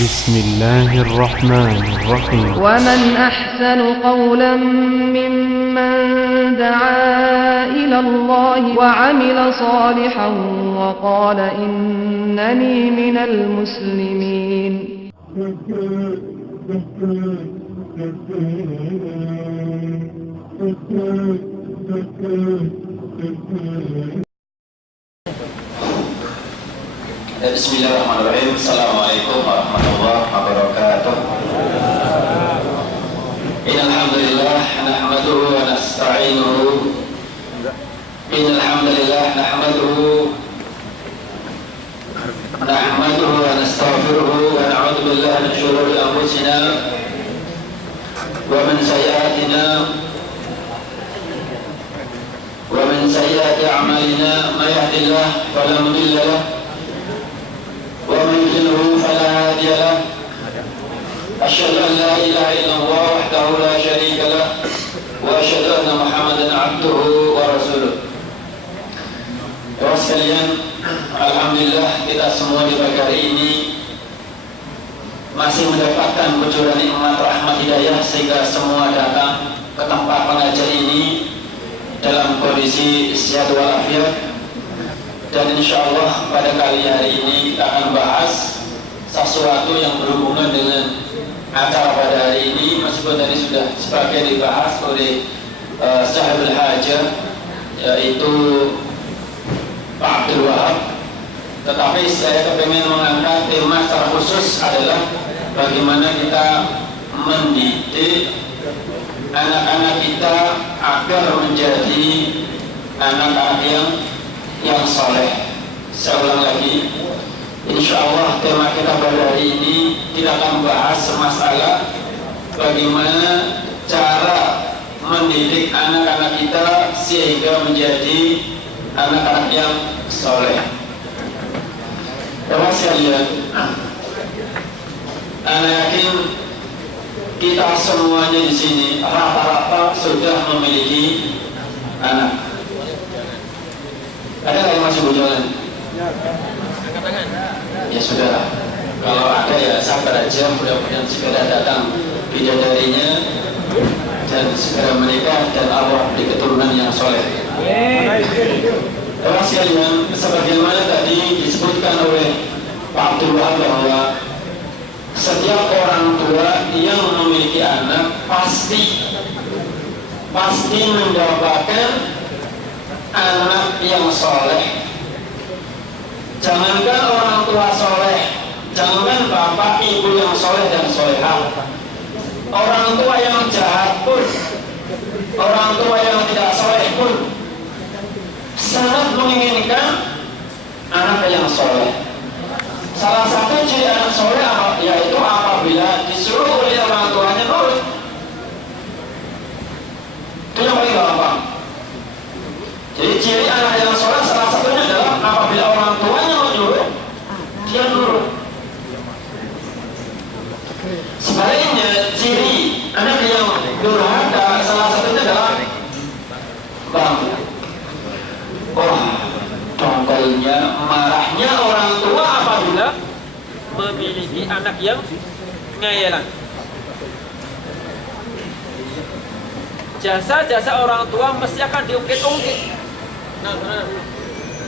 بسم الله الرحمن الرحيم ومن أحسن قولا ممن دعا إلى الله وعمل صالحا وقال إنني من المسلمين. Bismillahirrahmanirrahim. Assalamualaikum warahmatullahi wabarakatuh. Innal hamdalillah nahmaduhu wa nasta'inuhu. Innal hamdalillah nahmaduhu wa nastaghfiruhu wa na'udzu billahi min shururi anfusina wa min sayyiati a'malina may yahdihillahu fala mudilla lahu ومن يضلل فلا هادي له. أشهد أن لا إله إلا الله وحده لا شريك له وأشهد أن محمدا عبده ورسوله. Terus sekalian, alhamdulillah kita semua di pagi hari ini masih mendapatkan kucuran nikmat rahmat hidayah sehingga semua datang ke tempat pengajian ini dalam kondisi sehat walafiat. Dan insya Allah pada kali hari ini kita akan bahas sesuatu yang berhubungan dengan acara pada hari ini, meskipun tadi sudah sebagian dibahas oleh Sahibul Hajah, yaitu Pak Abdul Wahab. Tetapi saya ingin mengangkat tema secara khusus adalah bagaimana kita mendidik anak-anak kita agar menjadi anak-anak yang soleh. Saya ulang lagi, insya Allah tema kita pada hari ini kita akan bahas masalah bagaimana cara mendidik anak-anak kita sehingga menjadi anak-anak yang soleh. Teman sekalian, anak yakin kita semuanya di sini rata-rata sudah memiliki anak. Ada yang masih bujolan? Ya sudah. Kalau ada ya sabar aja, mudah-mudahan segera datang bidadarinya dan segera menikah dan Allah beri keturunan yang soleh. Terima sekalian, sebagaimana tadi disebutkan oleh Pak Abdul Wahab bahwa setiap orang tua yang memiliki anak pasti mendapatkan anak yang soleh. Jangankan orang tua soleh, jangan bapak ibu yang soleh dan solehah, orang tua yang jahat pun, orang tua yang tidak soleh pun sangat menginginkan anak yang soleh. Salah satu ciri anak soleh yaitu apabila disuruh oleh orang tuanya nurut. Itu yang paling gampang. Jadi ciri anak yang soleh salah satunya adalah apabila orang tuanya menyuruh, dia nurut. Sebaliknya ciri anak yang durhaka salah satunya adalah bangga. Dongkolnya, marahnya orang tua apabila memiliki anak yang ngayelan. Jasa-jasa orang tua mesti akan diungkit-ungkit.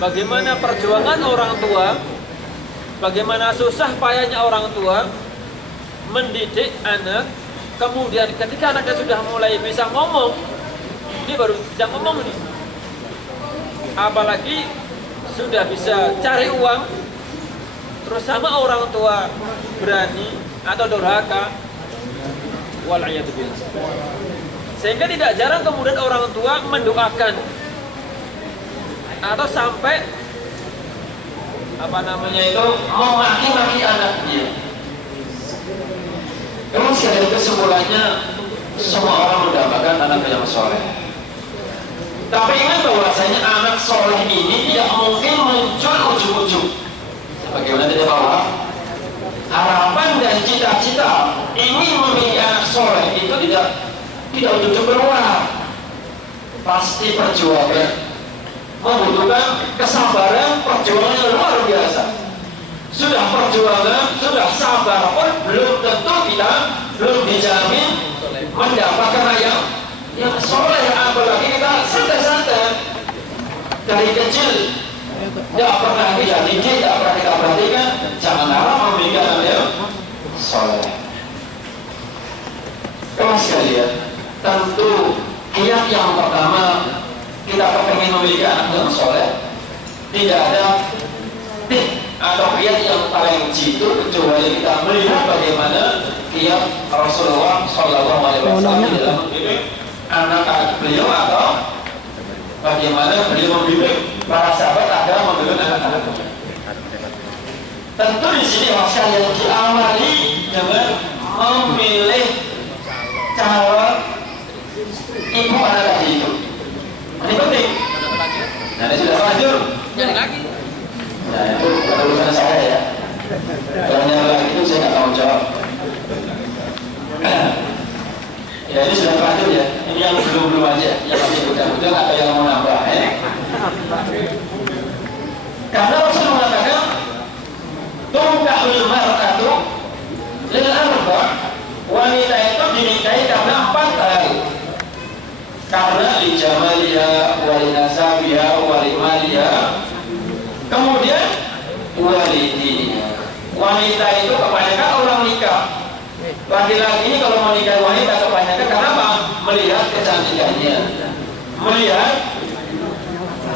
Bagaimana perjuangan orang tua, bagaimana susah payahnya orang tua mendidik anak, kemudian ketika anaknya sudah mulai bisa ngomong, ini baru bisa ngomong nih, apalagi sudah bisa cari uang, terus sama orang tua berani atau durhaka, wal'iyatubillah. Sehingga tidak jarang kemudian orang tua mendoakan atau sampai memaki-maki anaknya. Memang sekali kesimpulannya semua orang mendapatkan anak yang soleh. Tapi ingat bahwasanya anak soleh ini tidak mungkin muncul ujung-ujung. Bagaimana tidak bahwa harapan dan cita-cita ingin memiliki anak soleh itu tidak ujung-ujung berulang. Pasti perjuangan membutuhkan kesabaran, perjuangan yang luar biasa. sudah perjuangan, sudah sabar pun belum tentu kita belum dijamin mendapatkan yang soleh. Apalagi kita santai-santai dari kecil tidak pernah kita didik, tidak pernah kita perhatikan, jangan harap memberikan yang soleh. Kawan sekalian, tentu kiat yang pertama kita pengen memiliki anak yang soleh, tidak ada tip atau kiat yang paling jitu kecuali kita melihat bagaimana kiat Rasulullah SAW di dalam membimbing anak-anak beliau, atau bagaimana beliau membimbing para sahabat agar membimbing anak-anaknya. Tentu di sini yang diawali dengan memilih calon ibu anak tadi itu. Ini penting. Nah, ini sudah lanjut. Jadi lagi. Nah, itu urusan saya ya. Kalau yang lagi itu saya nggak tahu jawab. Ya, ini sudah lanjut ya. Ini yang belum aja. Yang masih mudah-mudahan ada yang mau nambah ya. Karena Rasul mengatakan tungkahul mar'atu lil arba', wanita itu dinikahi karena 4 hal. Karena li jamaliha wa li nasabiha wa li maliha, kemudian walidiniha. Wanita itu kebanyakan orang nikah. Laki-laki ini kalau menikahi wanita kebanyakan kenapa? Melihat kecantikannya, melihat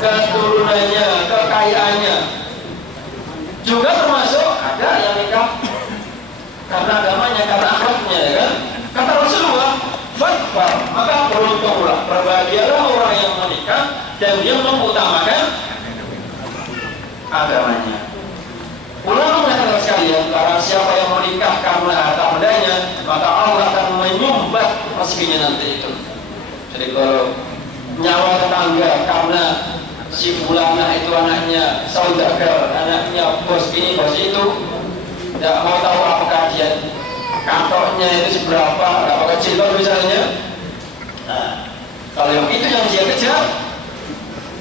keturunannya, kekayaannya. Juga termasuk ada yang nikah karena agamanya, karena akhlaknya, ya kan? Kata Rasulullah, fatfar, maka beruntunglah, berbahagialah orang yang menikah dan dia mengutamakan agamanya. Ulama mengatakan sekalian, barang siapa yang menikah karena harta bendanya, maka Allah akan menyumbat rezekinya nanti itu. Jadi kalau nyawa tetangga karena si fulana itu anaknya saudagar, anaknya bos ini, bos itu, tidak mau tahu apakah dia kantornya itu seberapa, berapa kecil misalnya. Nah, kalau yang itu yang dia kejar,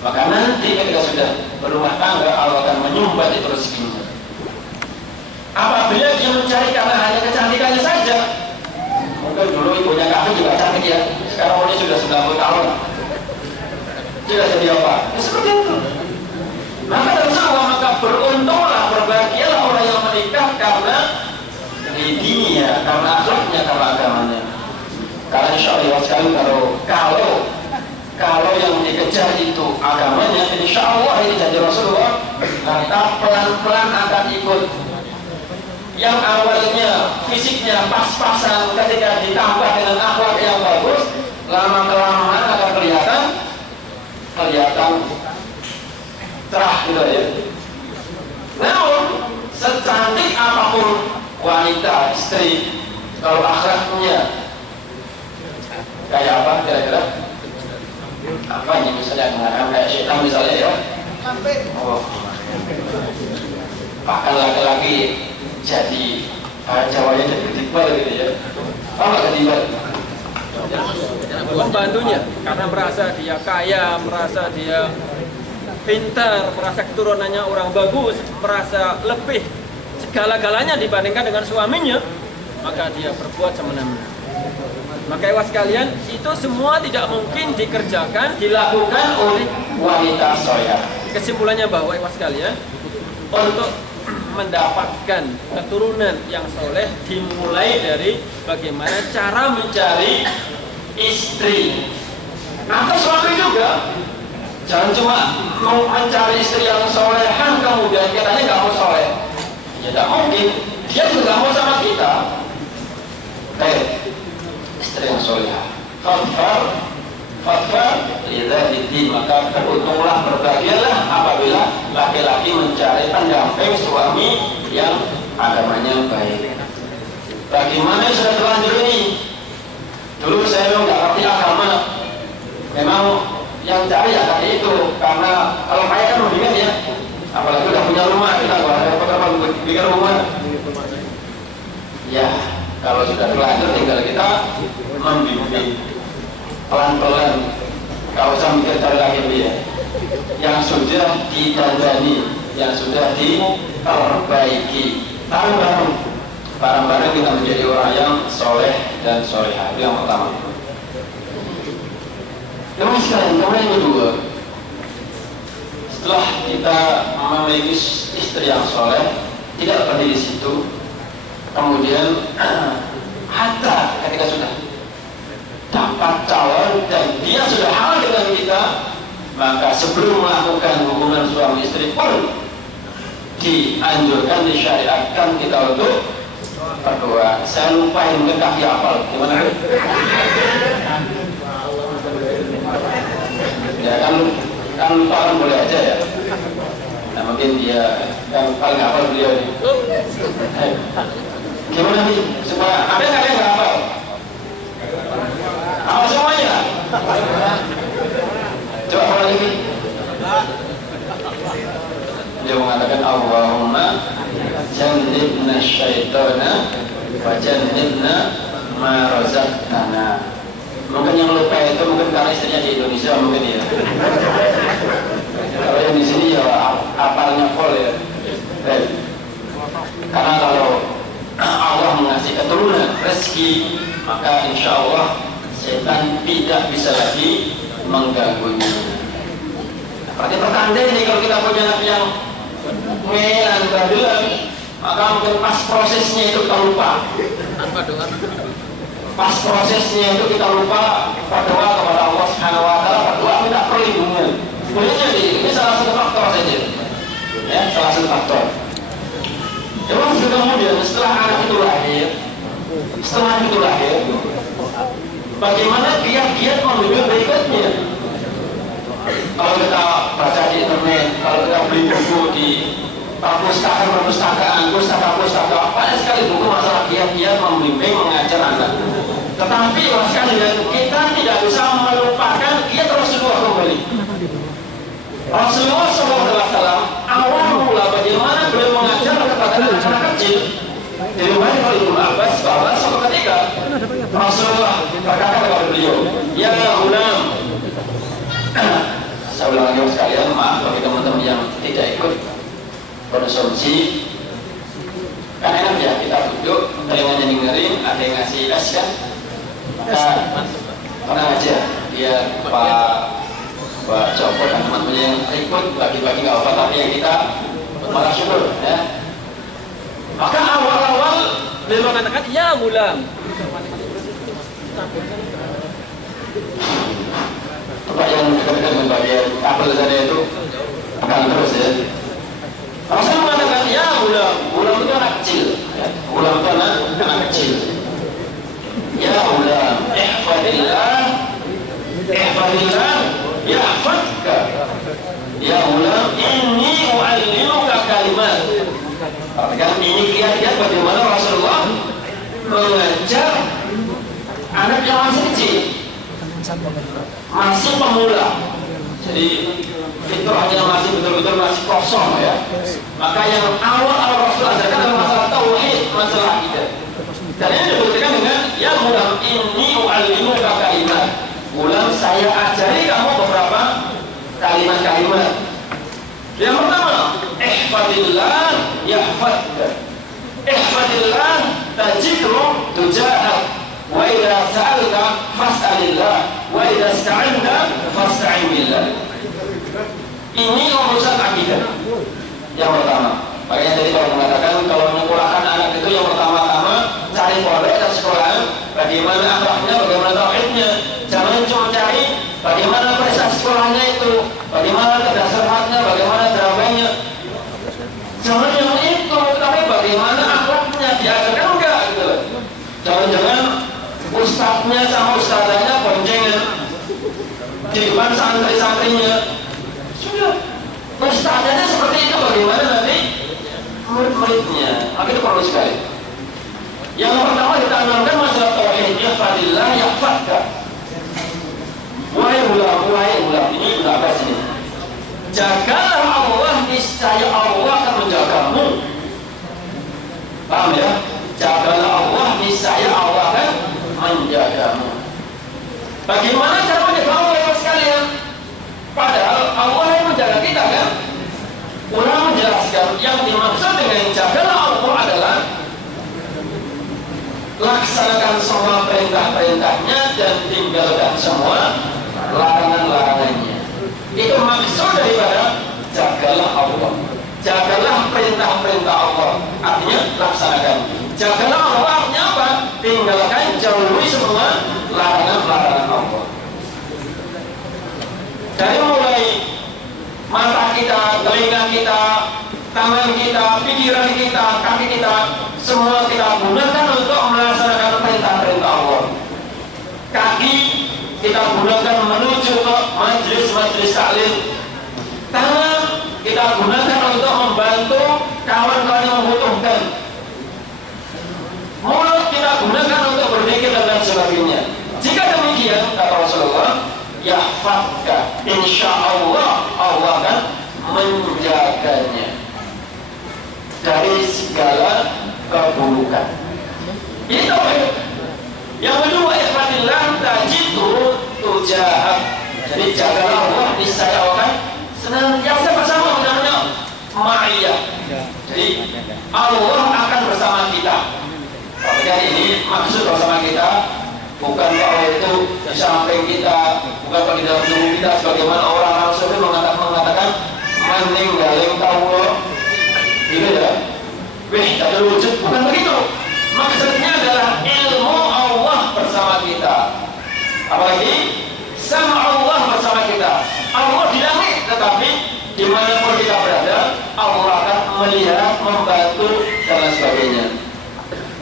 maka nanti ketika sudah berumah tangga Allah akan menyumbat itu rezekinya. Apabila dia mencari karena hanya kecantikannya saja, mungkin dulu ibunya kami juga cantik ya, sekarang umurnya sudah 90 tahun, sudah jadi apa? Ya, seperti itu. Maka Rasulullah, maka beruntunglah, berbahagialah orang yang menikah karena dirinya, karena akhlaknya, karena agamanya. Karena insya Allah sekali kalau yang dikejar itu agamanya, insya Allah ini jadi Rasulullah, kita pelan-pelan akan ikut. Yang awalnya fisiknya pas-pasan, ketika ditambah dengan akhlak yang bagus, lama-kelamaan akan kelihatan cerah gitu ya. Namun secantik apapun wanita, istri, kalau akhlaknya kayak apa kira-kira? Apa ini misalnya mengatakan kayak syaitan misalnya ya? Oh, bahkan laki-laki jadi Jawanya jadi ketibal gitu ya. Apa nggak ketibal? Pembantunya karena merasa dia kaya, merasa dia pintar, merasa keturunannya orang bagus, merasa lebih segala-galanya dibandingkan dengan suaminya, maka dia berbuat semena-mena. Maka ikhwas sekalian, itu semua tidak mungkin dilakukan oleh wanita soleh. Kesimpulannya bahwa ikhwas sekalian, untuk mendapatkan keturunan yang soleh dimulai dari bagaimana cara mencari istri atau suami juga. Jangan cuma mau mencari istri yang solehan kemudian katanya nggak mau soleh. Ya nggak mungkin. Dia juga nggak mau sama kita. Istri yang soleh. Fatfar lidzatin, maka beruntunglah, berbahagialah apabila laki-laki mencari pendamping suami yang agamanya baik. Bagaimana sudah terlanjur ini? Dulu saya memang nggak ngerti agama. Memang yang cari ya tadi itu, karena kalau kaya kan lebih ya. Apalagi udah punya rumah, kita nggak ada apa-apa bikin rumah. Ya, kalau sudah terlanjur tinggal kita membimbing pelan-pelan, gak usah mikir cari lagi dia yang sudah didandani, yang sudah diperbaiki. Barang-barang kita menjadi orang yang soleh dan solehah. Itu yang pertama. Kemudian yang kedua, setelah kita memiliki istri yang soleh, tidak berhenti di situ. Kemudian hatta ketika sudah dapat calon dan dia sudah halal dengan kita, maka sebelum melakukan hubungan suami istri pun dianjurkan, disyariatkan kita untuk berdoa. Saya lupa yang mungkin kaki hafal gimana? Ya kan lupa kan boleh aja ya. Nah mungkin dia yang paling hafal beliau ini. Gimana nih supaya ada nggak yang hafal? Hafal semuanya. Coba apa lagi? Dia mengatakan Allahumma jannibna syaitana wa jannibna ma razaqtana. Mungkin yang lupa itu mungkin karena istrinya di Indonesia mungkin ya. Kalau yang di sini ya apalnya full ya. Karena kalau Allah mengasih keturunan rezeki, maka insya Allah setan tidak bisa lagi mengganggunya. Berarti pertanda ini kalau kita punya anak yang melan badelan, maka mungkin pas prosesnya itu kita lupa. Pas prosesnya itu kita lupa berdoa kepada Allah Subhanahu Wa Taala, berdoa minta perlindungan. Ini salah satu faktor saja, ya salah satu faktor. Terus kemudian setelah anak itu lahir, bagaimana giat-giat membimbing berikutnya? Kalau kita baca di internet, kalau kita beli buku di perpustakaan, banyak sekali buku masalah giat-giat membimbing mengajar anak. Tetapi sekalian kita tidak bisa melupakan giat Rasulullah kembali. Rasulullah SAW awal mula bagaimana beliau mengajar kepada anak-anak kecil. Diriwayatkan oleh Ibnu Abbas bahwa suatu ketika Rasulullah berkata kepada beliau, "Ya Ghulam." Saya ulang lagi sekalian, maaf bagi teman-teman yang tidak ikut konsumsi. Kan enak ya kita duduk, telinganya dengerin, ada yang ngasih es kan. Maka tenang aja, dia Pak Joko dan teman-teman yang ikut bagi-bagi nggak apa, tapi yang kita malah syukur ya. Maka awal-awal dia mengatakan ya Ghulam. Coba yang dekat-dekat dengan bagian kabel saya itu akan terus ya. Rasul mengatakan ya Ghulam. Ghulam itu anak kecil ya. Ghulam itu anak kecil. Ya Ghulam, ihfadillah yahfadka. Ya Ghulam, inni u'allimuka kalimat. Perhatikan ini kiat-kiat bagaimana Rasulullah mengajar anak yang masih kecil, masih pemula. Jadi fitrahnya masih betul-betul masih kosong ya. Maka yang awal Rasul ajarkan adalah masalah tauhid, masalah akidah. Dan ini dibuktikan dengan ya Ghulam inni u'allimuka kalimat. Ghulam, saya ajari kamu beberapa kalimat-kalimat. Yang pertama, ihfadillah yahfadka. Ihfadillah tajidhu tujahak. Wa idza sa'alta fas'alillah. Wa idza ista'anta fasta'in billah. Ini urusan akidah. Yang pertama, makanya tadi kalau mengatakan kalau menyekolahkan anak itu yang pertama-tama cari pondok dan sekolahan, bagaimana akhlaknya, bagaimana tauhidnya. Jangan cuma cari bagaimana prestasi sekolahnya itu, bagaimana kedasarannya, bagaimana dramanya. Jangan yang itu, tapi bagaimana akhlaknya, diajarkan enggak gitu. Jangan-jangan ustadznya sama ustadzanya boncengan di depan santri-santrinya. Sudah, ustadznya seperti itu, bagaimana nanti murid-muridnya. Maka itu perlu sekali. Yang pertama kita tanamkan masalah tauhid, ihfadillah yahfadka. Wahai Ghulam, ini Ibnu Abbas ini. Jagalah Allah, niscaya Allah akan menjagamu. Paham ya? Jagalah Allah, niscaya Allah akan menjagamu. Bagaimana cara menjaga Allah sekalian? Padahal Allah yang menjaga kita kan? Ulama menjelaskan jagalah Allah adalah laksanakan semua perintah-perintahnya dan tinggalkan semua larangan-larangannya. Itu maksud daripada jagalah Allah. Jagalah perintah-perintah Allah, artinya laksanakan. Jagalah Allah artinya apa? Tinggalkan, jauhi semua larangan-larangan Allah. Dari mulai mata kita, telinga kita, tangan kita, pikiran kita, kaki kita, semua kita gunakan untuk melaksanakan perintah-perintah Allah. Kaki kita gunakan menuju ke majelis-majelis taklim. Tangan kita gunakan untuk membantu kawan-kawan yang membutuhkan. Mulut kita gunakan untuk berzikir dan lain sebagainya. Jika demikian, kata Rasulullah, yahfadka, insya Allah Allah akan menjaganya dari segala keburukan. Itu yang kedua, ihfadillah tajidhu tujahak. Jadi jagalah Allah, niscaya akan senantiasa bersama, namanya ma'iyah. Jadi Allah akan bersama kita. Tapi ini maksud bersama kita bukan bahwa itu di samping kita, bukan pada dalam tubuh kita, sebagaimana orang-orang sering mengatakan meninggalin kaulo, gitu ya. Wih, tak ada wujud, bukan begitu. Maksudnya adalah ilmu Allah bersama kita. Apalagi sama Allah bersama kita. Allah di langit, tetapi dimanapun kita berada, Allah akan melihat, membantu dan lain sebagainya.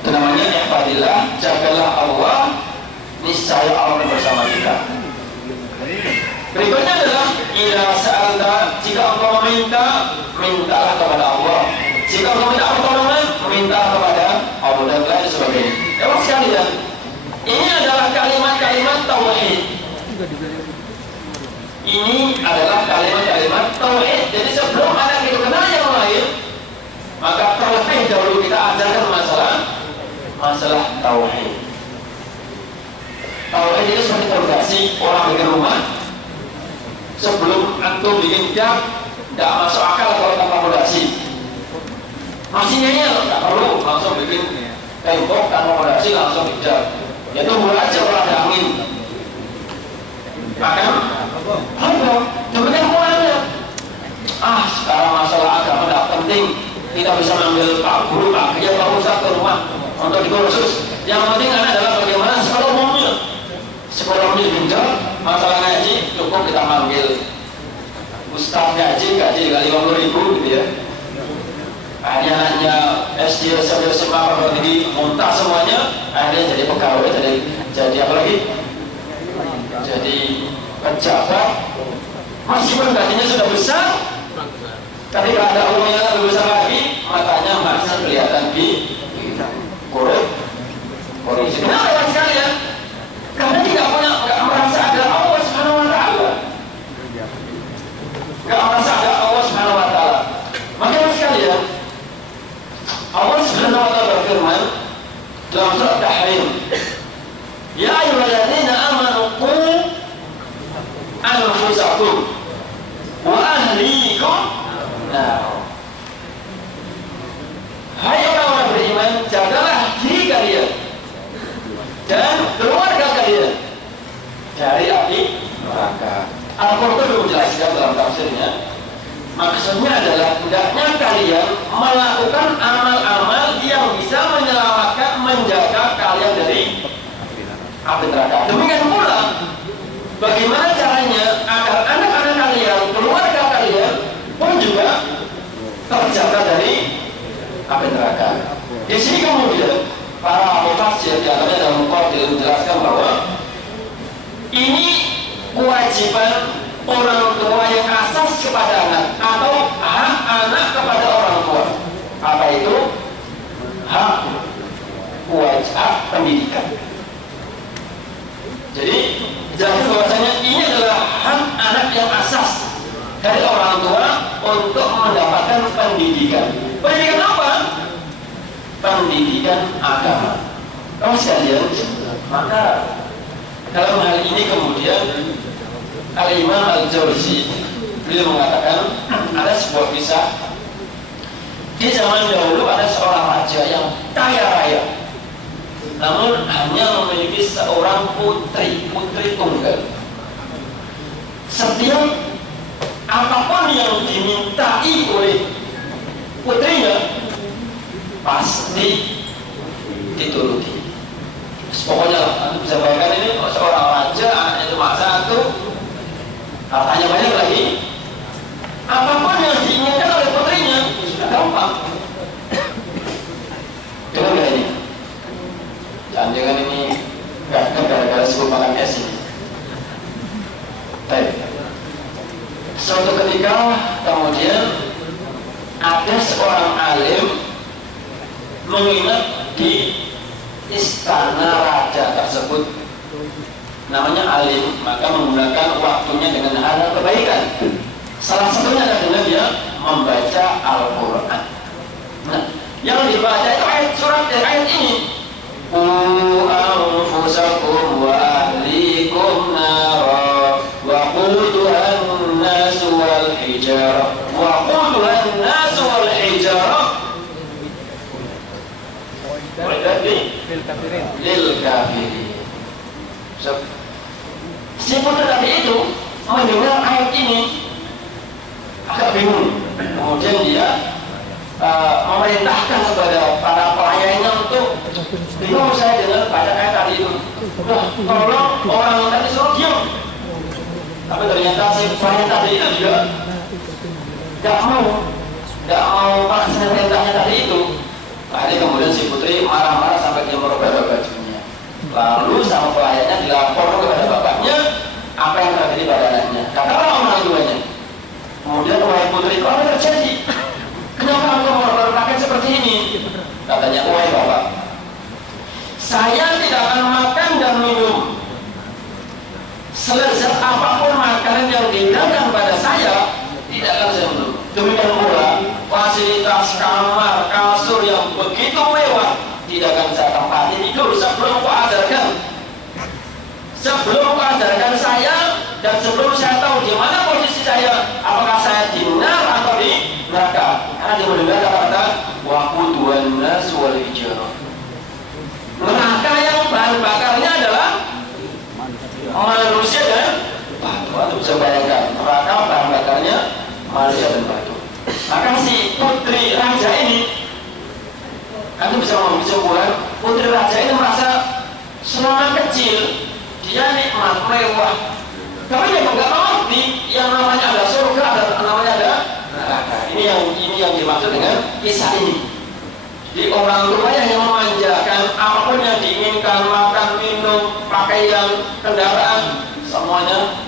Itu namanya ihfadillah, jagalah Allah, niscaya Allah bersama kita. Berikutnya adalah idza sa'alta, jika engkau meminta, mintalah kepada Allah. Jika engkau minta pertolongan, minta kepada Allah dan lain sebagainya. Ewa sekalian, ini adalah kalimat-kalimat tauhid. Ini adalah kalimat-kalimat tauhid. Jadi sebelum ada kita kenal yang lain, maka terlebih dahulu kita ajarkan masalah tauhid. Tauhid itu seperti fondasi orang bikin rumah. Sebelum antum bikin jam, tidak masuk akal kalau tanpa fondasi. Masih nyayal, tidak perlu langsung bikin tembok tanpa fondasi, langsung jam. Ya tunggu aja kalau ada angin. Maka apa? Demikian mulanya. Sekarang masalah agama tidak penting. Kita bisa mengambil Pak Guru, Pak Kiai, Pak Ustaz ke rumah untuk dikursus. Yang penting adalah bagaimana sekolah umumnya. Sekolah umumnya pinjam, masalah ngaji cukup kita manggil Ustaz gaji kali 50.000 gitu ya. Akhirnya SD, SMP, SMA, kalau tinggi muntah semuanya, akhirnya jadi pegawai, jadi apa lagi? Jadi pejabat. Meskipun gajinya sudah besar, ketika ada uang yang lebih besar lagi, matanya masih kelihatan di korupsi. Kenapa ya sekalian? Karena nggak merasa ada Allah Subhanahu Wa Taala, nggak merasa ada Allah Subhanahu Wa Taala. Makanya sekalian, Allah Subhanahu Wa Taala berfirman dalam surat Tahrim, ya ayyuhalladzina amanu qu anfusakum wa ahlikum nar. Hai orang-orang beriman, jagalah diri kalian dan keluarga kalian dari api neraka. Al-Qurtubi menjelaskan dalam tafsirnya, maksudnya adalah hendaknya kalian melakukan amal-amal yang bisa menyelamatkan, menjaga kalian dari api neraka. Demikian pula bagaimana caranya agar anak-anak kalian, keluarga kalian pun juga terjaga dari api neraka. Di sini kemudian para mufassir di antaranya dalam Muqaddimah menjelaskan bahwa ini kewajiban orang tua yang asas kepada anak atau hak anak kepada orang tua. Apa itu? Hak wajib pendidikan. Jadi jangan bahwasanya ini adalah hak anak yang asas dari orang tua untuk mendapatkan pendidikan. Pendidikan apa? Pendidikan agama. Kamu sekalian, maka dalam hal ini kemudian Al-Imam Al-Jawzi beliau mengatakan ada sebuah kisah Di zaman dahulu ada seorang raja yang kaya raya, namun hanya memiliki seorang putri tunggal. Setiap apapun yang dimintai oleh putrinya pasti dituruti. Pokoknya bisa bayangkan ini seorang raja, anaknya cuma satu, hartanya banyak lagi. Apapun yang diinginkan oleh putrinya sudah gampang. Dengar gak ini? Jangan-jangan ini gara-gara sebut makan es ini. Baik. Suatu ketika kemudian ada seorang alim menginap di istana raja tersebut, namanya alim, maka menggunakan waktunya dengan hal kebaikan. Salah satunya adalah dengan dia membaca Al-Quran. Nah, yang dibaca itu ayat ini. Qu anfusakum wa ahlikum nara wa quduhan nas wal hijarah wa quduhan nas wal hijarah lil kafirin. Si putri tadi itu mendengar ayat ini agak bingung. Kemudian dia memerintahkan kepada para pelayannya untuk bingung saya dengan bacaan ayat tadi itu. Tolong orang tadi suruh diam. Tapi ternyata si pelayan tadi itu juga tidak mau melaksanakan perintahnya tadi itu. Akhirnya kemudian si putri marah-marah sampai dia merubah bajunya. Lalu sama pelayannya dilapor kepada bapaknya apa yang terjadi pada anaknya. Katakanlah orang tuanya. Kemudian wahai putri, apa yang terjadi? Kenapa engkau berpakaian seperti ini? Katanya, wahai bapak, saya tidak akan makan dan minum selezat apapun makanan yang dihidangkan pada saya, tidak akan saya minum. Demikian pula fasilitas kamar, kasur yang begitu mewah tidak akan saya tempati tidur sebelum kau ajarkan saya, dan sebelum saya tahu di mana posisi saya, apakah saya di neraka atau di neraka. Karena dia mendengar kata-kata waquduhan nas wal hijarah. Neraka yang bahan bakarnya adalah manusia dan batu. Anda bisa bayangkan, neraka bahan bakarnya manusia dan batu. Maka si putri raja ini, Anda bisa mengambil kesimpulan, putri raja ini merasa selama kecil dia nikmat, mewah. Tapi dia nggak mengerti yang namanya ada surga, ada namanya ada neraka. Ini yang dimaksud dengan kisah ini. Jadi orang tuanya yang memanjakan apapun yang diinginkan, makan, minum, pakaian, kendaraan, semuanya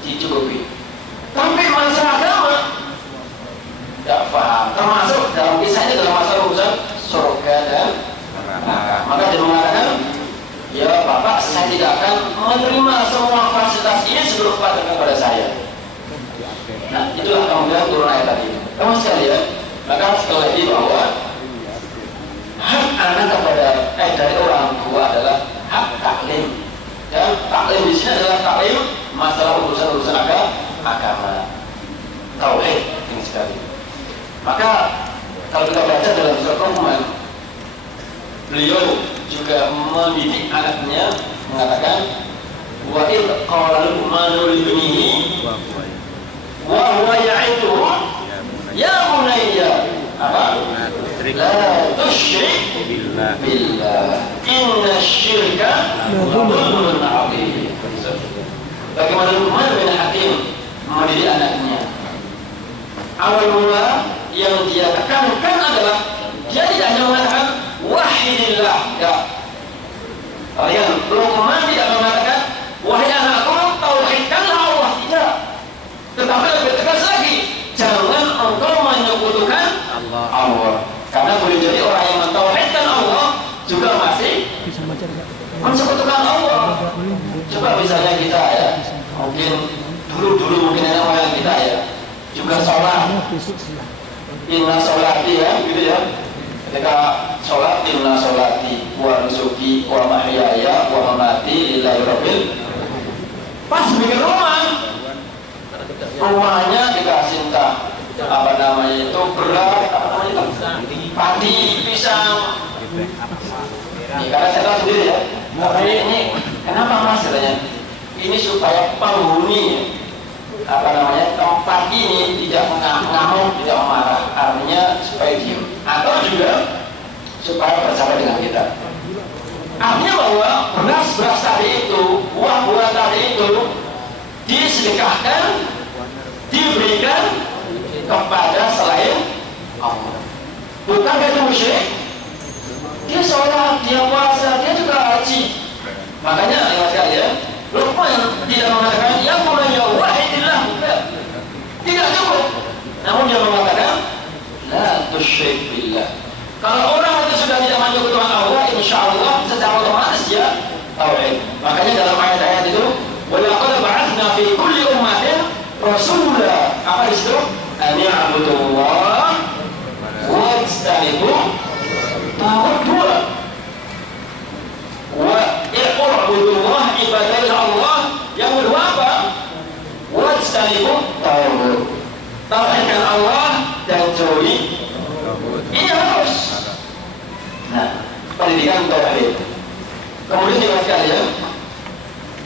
dicukupi. Tapi masalah agama tidak paham. Termasuk dalam kisah ini dalam masalah urusan surga dan neraka. Maka dia mengatakan, ya bapak, saya tidak akan menerima semua fasilitas ini sebelum katakan kepada saya. Nah, itulah kemudian turun ayat tadi. Kamu sekalian, maka sekali lagi bahwa hak anak kepada dari orang tua adalah hak taklim. Dan taklim di sini adalah taklim masalah urusan agama, tauhid ini sekali. Maka kalau kita baca dalam surat Luqman, beliau juga mendidik anaknya, mengatakan wa id qala Luqmanu libnihi wa huwa ya'iduhu ya bunayya apa la tusyrik billah inna syirka dzulmun 'adzim. Bagaimana Luqman bin Hakim mendidik anaknya, awal mula yang dia tekankan adalah dia tidak hanya mengatakan wahidillah, ya. Kalian Luqman tidak mengatakan wahai anakku tauhidkanlah Allah, tidak. Tetapi lebih tegas lagi, jangan engkau menyekutukan Allah. Karena boleh jadi orang yang mentauhidkan Allah juga masih mensekutukan Allah. Coba misalnya kita ya, mungkin dulu mungkin ada orang kita ya, juga sholat, inna sholati ya, gitu ya. Ketika sholat, inna sholati wa nusuki wa mahyaya wa mamati lillahi rabbil. Pas bikin rumahnya dikasih entah apa namanya itu beras, apa namanya itu padi, pisang. Ini karena saya tahu sendiri ya. Ini kenapa mas katanya? Ini supaya penghuni apa namanya tempat ini tidak mengamuk, tidak marah. Artinya supaya diam. Atau juga supaya bersama dengan kita. Artinya bahwa beras-beras tadi itu, buah-buah tadi itu disedekahkan, diberikan kepada selain Allah. Bukan itu musyrik. Dia sholat, dia puasa, dia juga haji. Makanya ya sekalian, Luqman tidak mengatakan ya bunayya wahidillah, tidak cukup. Namun dia mengatakan la tusyrik billah. Kalau orang itu sudah tidak maju ke Tuhan Allah, insya Allah secara otomatis dia tauhid. Makanya dalam ayat-ayat itu, walaqad ba'atsna fi kulli ummatin rasulah. Apa disitu? An ya'budullah wajtanibu taghut dua. Wa i'budullah ibadahil Allah. Yang kedua apa? Wajtanibu taghut. Tauhidkan Allah dan jauhi. Ini harus. Nah, pendidikan tauhid. Kemudian juga sekalian,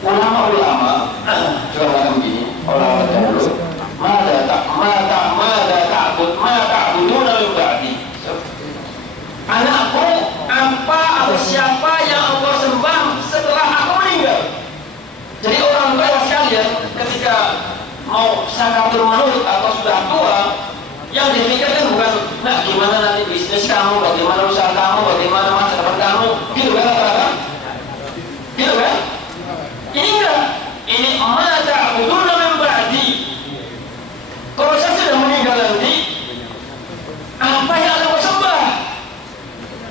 ulama-ulama juga mengatakan begini, ulama dahulu, ma ta'buduna min ba'di. Anakku, apa atau siapa yang engkau sembah setelah aku meninggal? Jadi orang tua sekalian, ketika mau sakatul maut atau sudah tua, yang dipikirkan bukan, nah gimana nanti bisnis kamu, bagaimana usaha kamu, bagaimana masa depan kamu, gitu kan kata-kata? Gitu kan? Ini enggak, ini ma ta'buduna min ba'di. Kalau saya sudah meninggal nanti, apa yang akan sembah?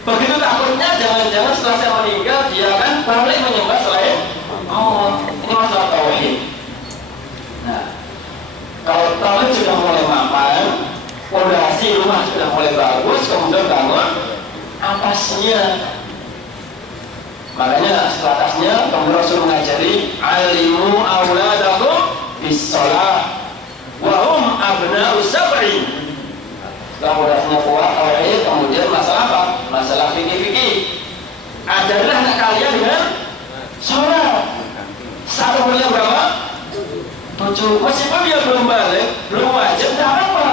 Begitu takutnya jangan-jangan setelah saya meninggal dia akan balik menyembah selain Allah. Ini masalah tauhid. Nah, kalau tauhid sudah mulai mapan, fondasi rumah sudah mulai bagus, kemudian bangun atasnya. Makanya setelah atasnya, kemudian Rasul mengajari alimu auladakum bis-shalah wa hum abna'u sab'in. Setelah fondasinya kuat, tauhid, kemudian masalah apa? Masalah fikih-fikih. Ajarilah anak kalian dengan sholat. Satu umurnya berapa? 7. Meskipun dia belum balik, belum wajib, tidak apa-apa.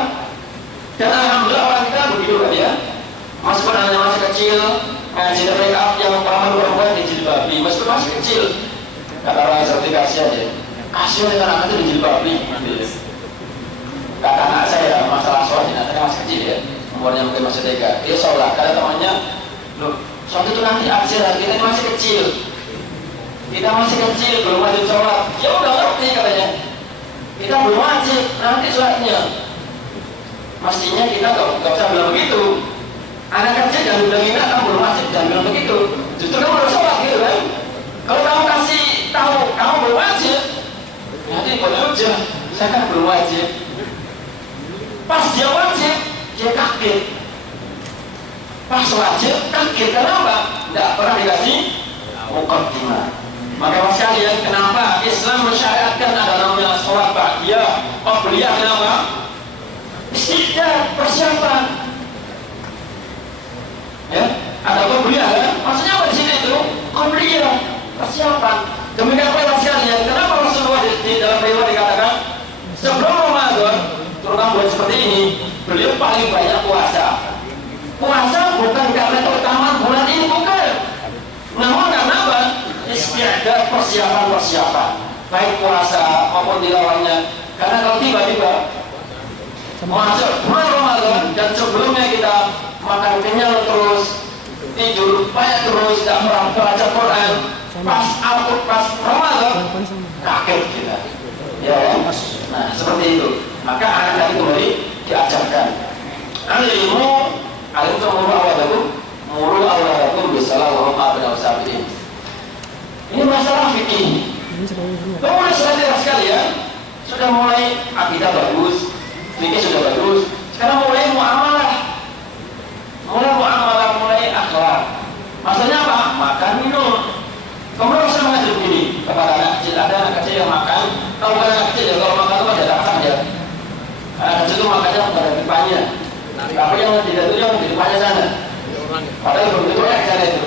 Dan alhamdulillah orang kita begitu kan ya. Meskipun anaknya masih kecil, ngaji make up yang perempuan dijilbabi, meskipun masih kecil. Kata orang seperti kasih aja. Kasih dengan anak itu dijilbabi. Kata anak saya masalah sholat, anaknya masih kecil ya, umurnya mungkin masih TK. Dia sholat, karena temannya, loh, sholat itu nanti ajar, kita ini masih kecil. Kita masih kecil, belum wajib sholat. Ya udah ngerti katanya. Kita belum wajib, nanti sholatnya. Mestinya kita gak usah bilang begitu. Anak kecil jangan bilang ini, kamu belum wajib, jangan bilang begitu. Justru kamu harus sholat gitu kan. Kalau kamu kasih tahu kamu belum wajib, nanti boleh aja, saya kan belum wajib. Pas dia wajib, dia kaget. Pas wajib, kaget. Kenapa? Tidak pernah dikasih muqaddimah. Maka mas kalian, kenapa Islam mensyariatkan ada namanya sholat ba'diyah, qabliyah? Kenapa? Istiqdah, persiapan. Ya, ada qabliyah kan? Maksudnya apa di sini itu? Qabliyah, persiapan. Demikian pula mas kalian, kenapa Rasulullah di dalam riwayat dikatakan sebelum Ramadan, terutama bulan seperti ini, beliau paling banyak puasa. Puasa bukan karena keutamaan bulan ini, bukan. Namun karena apa? Istiadat, persiapan, baik puasa maupun tilawahnya. Karena kalau tiba-tiba masuk bulan Ramadan dan sebelumnya kita makan kenyang terus, tidur banyak terus, tidak pernah baca Quran, pas Ramadan kaget kita. Ya, nah seperti itu. Maka anak tadi kembali diajarkan. Alimu, alim itu muru awladakum bisalah wa hum abna'u sab'in. Ini masalah fikih. Kemudian setelah sekalian sudah mulai akidah bagus, fikih sudah bagus. Sekarang mulai muamalah, mulai akhlak. Maksudnya apa? Makan minum. Kemudian saya mengajar begini kepada anak kecil. Ada anak kecil yang makan. Kalau bukan anak kecil ya, kalau makan itu ada tak saja. Anak kecil itu makannya menghadap pada depannya. Tapi yang tidak itu yang di depannya sana. Padahal belum tentu ke sana itu.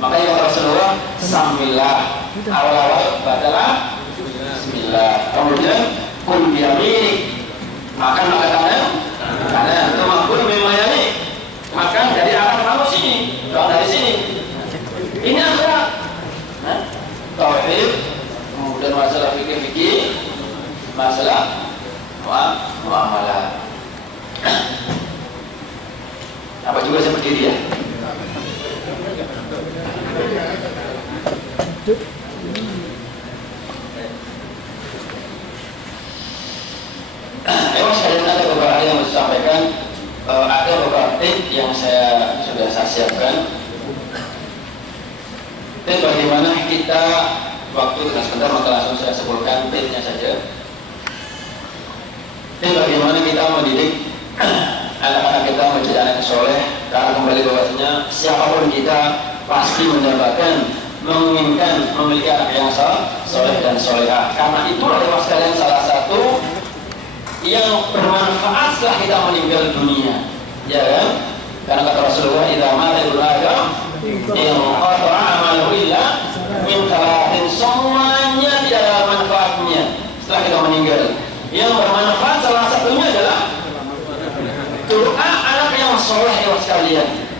Maka yang Rasulullah sambillah awal-awal badalah bismillah. Kemudian kul biyaminik, makan kanan. Kemampuan memayani, makan dari arah kamu sini, bukan dari sini. Ini adalah tauhid, kemudian masalah fikih, masalah muamalah. Apa juga saya berdiri ya? Memang sekalian ada beberapa hal yang harus disampaikan. Ada beberapa tips yang sudah saya siapkan. Tips bagaimana kita, waktu kita sebentar maka langsung saya sebutkan tipsnya saja. Tips bagaimana kita mendidik anak-anak kita menjadi anak soleh. Karena kembali bahwasanya siapapun kita pasti mendapatkan, menginginkan memiliki anak yang soleh dan solehah. Karena itulah teman sekalian salah satu yang bermanfaat setelah kita meninggal dunia, ya kan? Karena kata Rasulullah, "Idza mata ibnu Adam, inqata'a amaluhu illa min thalathin." Semuanya tidak ada manfaatnya setelah kita meninggal. Yang bermanfaat salah satunya adalah doa anak yang soleh ya sekalian.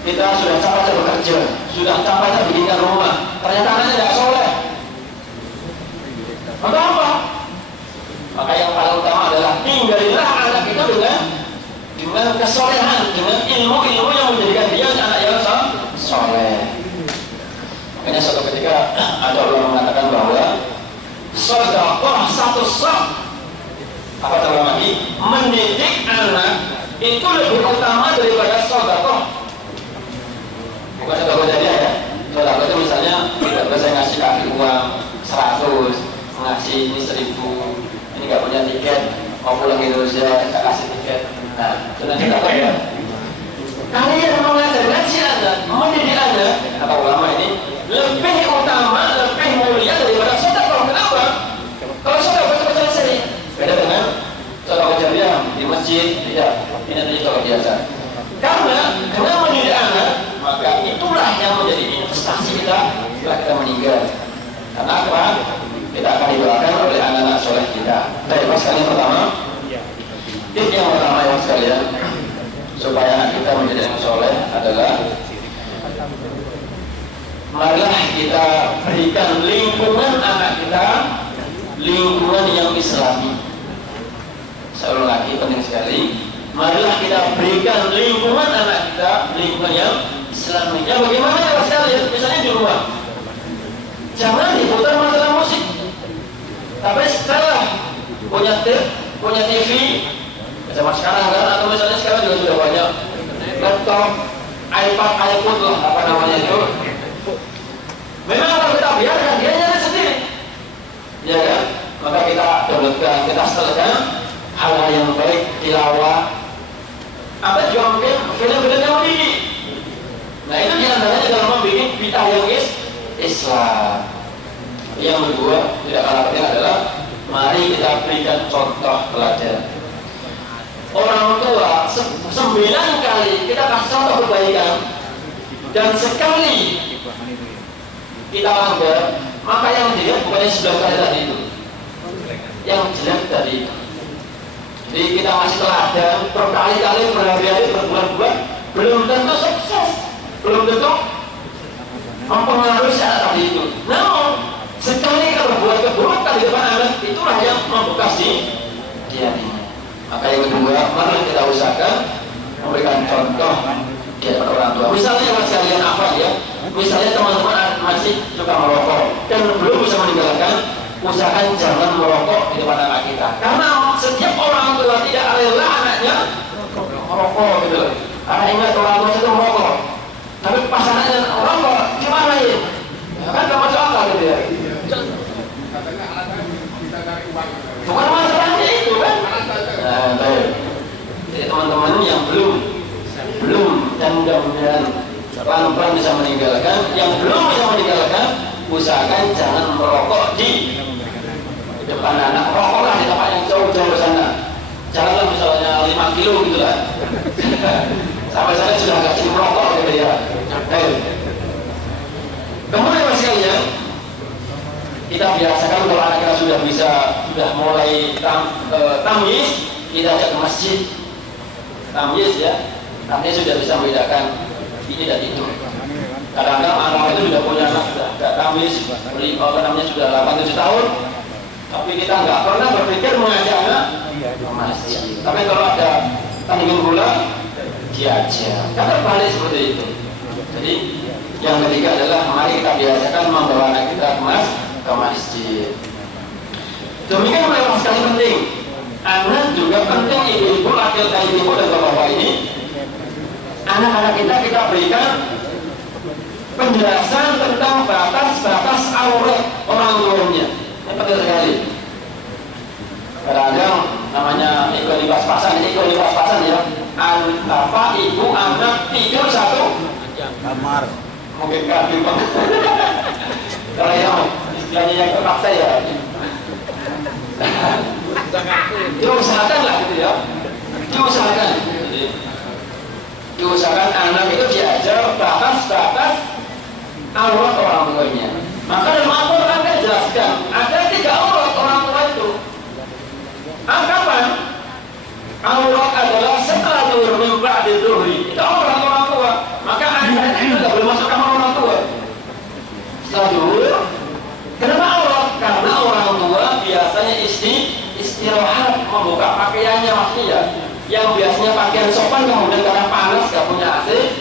Kita sudah capek bekerja, sudah capek bikinkan rumah, ternyata anaknya tidak soleh. Untuk apa? Maka yang paling utama adalah tinggalilah anak itu dengan kesolehan, dengan ilmu-ilmu yang menjadikan dia anak yang soleh. Makanya suatu ketika ada orang mengatakan bahwa sedekah satu sak, apa terlalu lagi, mendidik anak itu lebih utama daripada sedekah. Bukan sedekah jadi ya. Sedekah itu misalnya saya ngasih kaki uang 100, ngasih ini 1000. Ini nggak punya tiket, mau pulang ke Indonesia, saya kasih tiket. Nah, sudah kita tahu ya. Kalian mengajarkan si Anda, mendidik Anda, kata ulama ini, lebih utama, lebih mulia daripada sedekah. Kenapa? Kalau sedekah itu selesai. Beda dengan sedekah jariah di masjid, tidak. Ini adalah sedekah biasa. Karena mendidik anak, maka itulah yang menjadi investasi kita setelah kita meninggal. Karena apa? Kita akan didoakan oleh anak-anak soleh kita. Baik, sekali yang pertama, tips yang pertama ya sekalian, supaya anak kita menjadi yang soleh adalah marilah kita berikan lingkungan anak kita, lingkungan yang islami. Saya ulang lagi, penting sekali. Marilah kita berikan lingkungan anak kita, lingkungan yang islami. Ya bagaimana ya sekalian? Misalnya di rumah, jangan diputar masalah musik. Tapi setelah punya TV, zaman sekarang kan, atau misalnya sekarang juga sudah banyak laptop, iPad, iPhone lah, apa namanya itu. Memang kalau kita biarkan dia nyari sendiri, ya kan? Maka kita downloadkan, kita setelkan hal-hal yang baik, tilawah, apa juga mungkin film-film yang mendidik. Nah itu diantaranya dalam membuat bid'ah yang Islam. Yang kedua, tidak kalah penting adalah mari kita berikan contoh teladan. Orang tua 9 kali kita kasih contoh kebaikan dan sekali kita langgar, maka yang dilihat bukan yang 9 kali tadi itu, yang jelek tadi itu. Jadi kita masih teladan berkali-kali, berhari-hari, berbulan-bulan, belum tentu sukses, belum tentu mempengaruhi anak tadi itu. Namun sekali kita berbuat keburukan di depan anak, itulah yang membekas di hatinya. Maka yang kedua, mari kita usahakan memberikan contoh di hadapan orang tua. Misalnya mas kalian apa ya? Misalnya teman-teman masih suka merokok dan belum bisa meninggalkan, usahakan jangan merokok di depan anak kita. Karena setiap orang tua tidak rela anaknya merokok gitu. Karena ingat orang tua itu merokok, tapi pas anaknya merokok, gimana ya? Kan gak masuk akal gitu ya. Bukan masalahnya itu kan. Nah, baik. Jadi teman-teman yang belum dan mudah-mudahan pelan-pelan bisa meninggalkan, yang belum bisa meninggalkan, usahakan jangan merokok di depan anak. Rokoklah di tempat yang jauh-jauh sana. Janganlah misalnya minimal 5 kilo gitu lah. Sampai saya sudah agak sibuk merokok gitu ya. Kemudian mas sekalian, kita biasakan kalau anak kita sudah mulai tamyiz, kita ajak ke masjid. Tamyiz ya, artinya sudah bisa membedakan ini dan itu. Kadang-kadang anak itu sudah punya anak sudah tamyiz, sudah 8-7 tahun, tapi kita nggak pernah berpikir mengajak anak ke masjid. Tapi kalau ada tandingan bola, diajak. Karena balik seperti itu. Jadi yang ketiga adalah mari kita biasakan membawa anak kita ke masjid. Demikian memang sekali penting. Anak juga penting, ibu-ibu, laki-laki ibu dan bapak-bapak ini. Anak-anak kita berikan penjelasan tentang batas-batas aurat orang tuanya. Ini penting sekali. Kadang-kadang namanya ikut pas-pasan ya. Bapak, ibu, anak tidur satu kamar. Mungkin kaki banget. Kalau yang istilahnya yang terpaksa ya. Diusahakan lah gitu ya. Diusahakan anak itu diajar batas-batas aurat orang tuanya. Maka dalam Al-Quran kan jelaskan ada 3 aurat orang tua itu. Kapan? Aurat adalah setelah zuhur min ba'di zuhri. Itu aurat orang tua. Maka anak itu tidak boleh masuk kamar orang tua. Setelah zuhur. Kenapa aurat? Karena orang tua biasanya istirahat, membuka pakaiannya maksudnya. Yang biasanya pakaian sopan kemudian karena panas gak punya AC,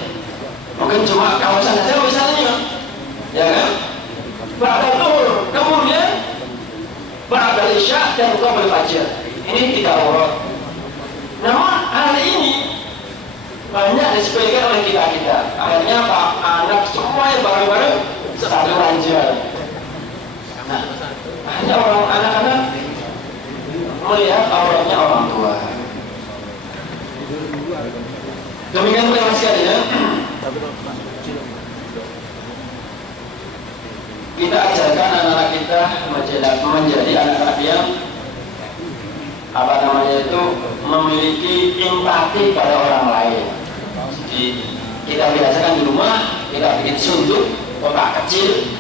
mungkin cuma kawasan saja misalnya, ya kan? Ba'da zuhur, kemudian ba'da isya dan qabla fajar. Ini 3 aurat. Namun hari ini banyak disepelekan oleh kita. Akhirnya Pak anak semuanya bareng-bareng satu ranjang. Nah, hanya orang anak-anak melihat auratnya orang tua. Demikian pula sekalian, kita ajarkan anak-anak kita menjadi anak-anak yang memiliki empati pada orang lain. Jadi kita biasakan di rumah, kita bikin sunduk kotak kecil,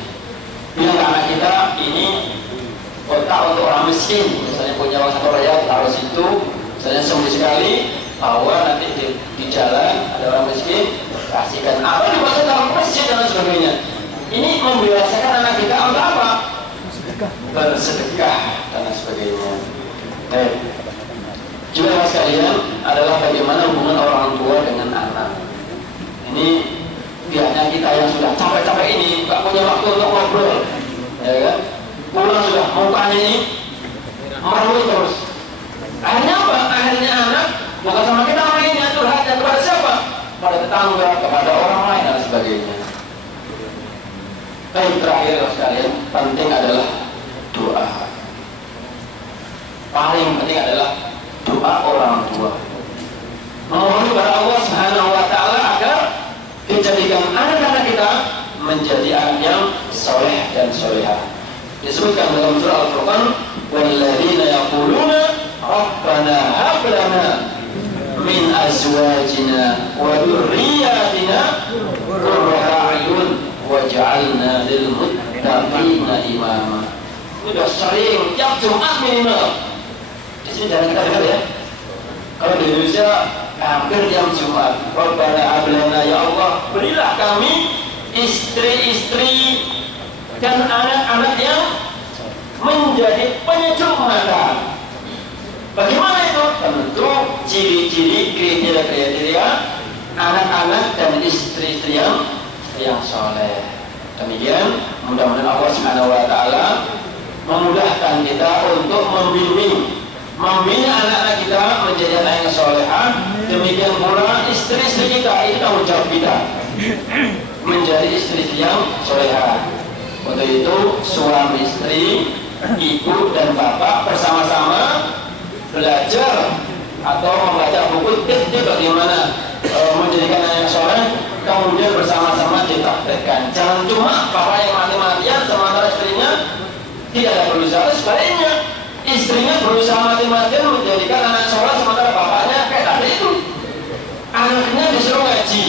bilang ke anak kita ini kotak untuk orang miskin, misalnya punya uang 1 riyal taruh situ, misalnya sembuh sekali, bawa nanti di jalan ada orang miskin, kasihkan apa dibaca dalam masjid dan sebagainya. Ini membiasakan anak kita untuk apa? Bersedekah dan sebagainya. Juga mas sekalian adalah bagaimana hubungan orang tua dengan anak. Ini biarnya kita yang sudah capek-capek ini gak punya waktu untuk ngobrol, ya kan? Pulang sudah mukanya ini malu terus. Akhirnya apa? Akhirnya anak bukan sama kita mainnya, curhatnya kepada siapa? Pada tetangga, kepada orang lain dan sebagainya. Baik, terakhir sekalian, penting adalah doa. Paling penting adalah doa orang tua. Memohon kepada Allah Subhanahu wa taala agar dijadikan anak-anak kita menjadi anak yang soleh dan solehah. Disebutkan dalam surah Al-Furqan, walladzina yaquluna rabbana hab lana min azwajina wa dhurriyyatina qurrata a'yun waj'alna lil muttaqina imama. Sudah sering tiap Jumat minimal. Di sini jangan kita dengar ya. Kalau di Indonesia hampir tiap Jumat. Rabbana hab lana, ya Allah berilah kami istri-istri dan anak-anak yang menjadi penyejuk mata. Bagaimana itu? Tentu ciri-ciri, kriteria-kriteria anak-anak dan istri-istri yang soleh. Demikian mudah-mudahan Allah Subhanahu wa taala memudahkan kita untuk membimbing, membina anak-anak kita menjadi anak yang solehah. Demikian pula istri-istri kita, itu tanggung jawab kita menjadi istri yang solehah. Untuk itu suami istri, ibu dan bapak bersama-sama belajar atau membaca buku tips bagaimana menjadikan anak yang soleh, kemudian bersama-sama dipraktekkan. Jangan cuma bapak yang mati-matian sementara istrinya tidak ada berusaha. Sebaliknya istrinya berusaha mati-matian menjadikan anak soleh sementara bapaknya kayak Anaknya disuruh ngaji,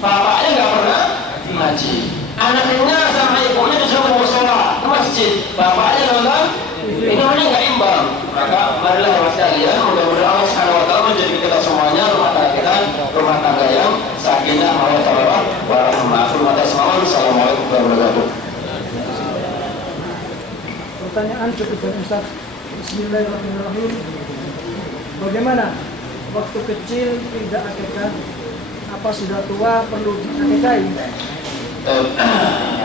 bapaknya nggak pernah ngaji. Anaknya sama ibunya disuruh ke musola, ke masjid, bapaknya nonton, ini namanya nggak imbang. Maka marilah ya sekalian, mudah-mudahan Allah Subhanahu Wa Taala menjadi kita semuanya rumah tangga yang sakinah, mawaddah, warahmah. Assalamualaikum warahmatullahi wabarakatuh. Pertanyaan cukup dari Ustaz. Bismillahirrahmanirrahim. Bagaimana waktu kecil tidak akikah? Apa sudah tua perlu diakikahi?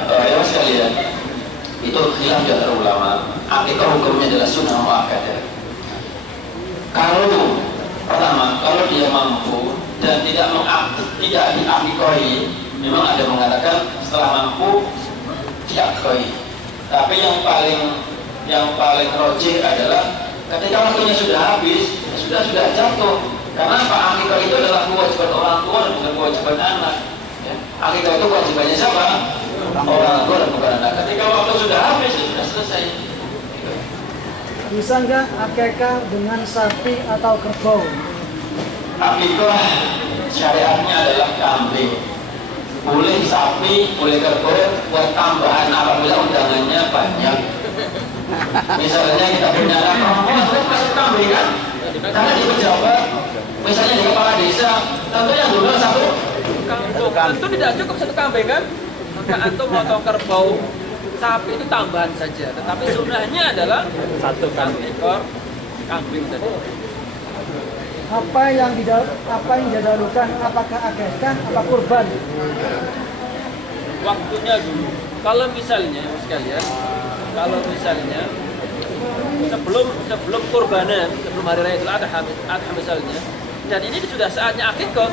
Ya sekalian, itu khilaf di antara ulama. Akikah hukumnya adalah sunnah muakkadah. Kalau pertama, kalau dia mampu dan tidak diakikahi, memang ada mengatakan setelah mampu diakikahi. Tapi yang paling logik adalah ketika waktunya sudah habis, sudah jatuh. Karena apa? Akikah itu adalah kewajiban orang tua dan bukan kewajiban anak. Ya. Akikah itu kewajibannya siapa? Orang tua dan bukan anak. Ketika waktu sudah habis, sudah selesai. Bisa nggak akikah dengan sapi atau kerbau? Akikah syariatnya adalah kambing. Boleh sapi, boleh kerbau buat tambahan apabila undangannya banyak. Misalnya kita punya anak perempuan, masuk kambing kan? Karena di pejabat, misalnya di kepala desa, tentu yang dulu satu Kampung. Tentu tidak cukup satu kambing kan? Maka antum motong kerbau, sapi itu tambahan saja. Tetapi sunnahnya adalah satu ekor kambing tadi. Apa yang didahulukan? Apakah akikah apa kurban? Waktunya dulu. Kalau misalnya sekalian, sebelum kurbanan, sebelum hari raya Idul Adha misalnya, dan ini sudah saatnya akikah,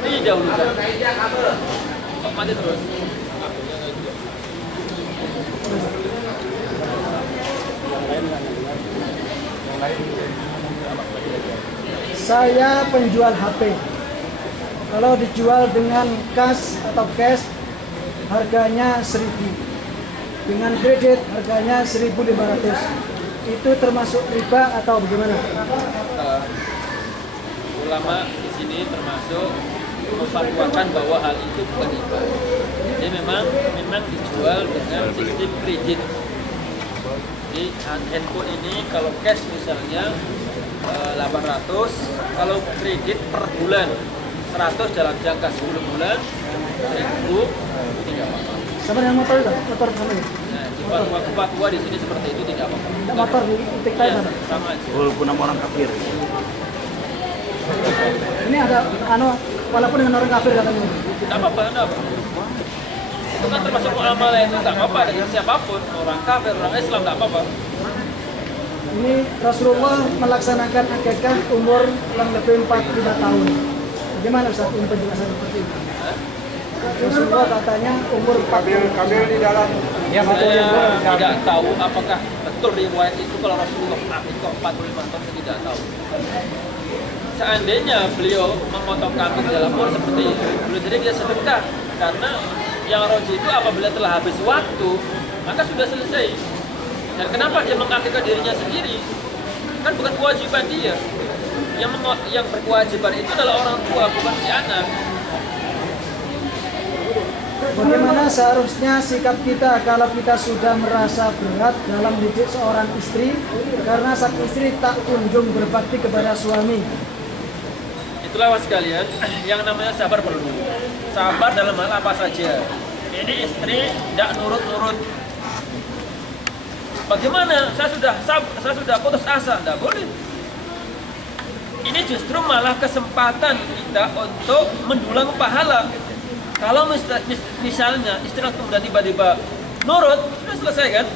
ini didahulukan. Kok mati terus? Saya penjual HP. Kalau dijual dengan kas atau cash harganya 1.000. Dengan kredit harganya 1.500. Itu termasuk riba atau bagaimana? Ulama di sini termasuk memfatwakan bahwa hal itu bukan riba. Jadi memang dijual dengan sistem kredit. Jadi handphone ini kalau cash misalnya 800, kalau kredit per bulan 100 dalam jangka 10 bulan 1.000 tidak apa-apa. Sama dengan motor itu? Motor sama ya? Nah, fatwa di sini seperti itu tidak apa-apa. Tidak motor di titik Iya, time. sama aja. Walaupun nama orang kafir. Ini ada walaupun dengan orang kafir katanya. Tidak apa-apa, tidak apa. Itu kan termasuk muamalah itu tidak apa-apa dengan siapapun, orang kafir, orang Islam tidak apa-apa. Ini Rasulullah melaksanakan akikah umur kurang lebih 45 tahun. Bagaimana Ustaz ini penjelasan seperti ini? Rasulullah katanya umur 45 di dalam Saya tidak tahu apakah betul riwayat itu kalau Rasulullah akikah 45 tahun, saya tidak tahu. Seandainya beliau memotong kambing dalam umur seperti itu, boleh jadi dia sedekah, karena yang roji itu apabila telah habis waktu maka sudah selesai. Dan kenapa dia mengakikah dirinya sendiri? Kan bukan kewajiban dia. Yang berkewajiban itu adalah orang tua, bukan si anak. Bagaimana seharusnya sikap kita kalau kita sudah merasa berat dalam mendidik seorang istri karena sang istri tak kunjung berbakti kepada suami? Itulah was sekalian, yang namanya sabar perlu. Sabar dalam hal apa saja. Ini istri tidak nurut-nurut. Bagaimana? Saya sudah putus asa, tidak boleh. Ini justru malah kesempatan kita untuk mendulang pahala. Kalau misalnya istri kemudian tiba-tiba nurut, sudah selesai kan?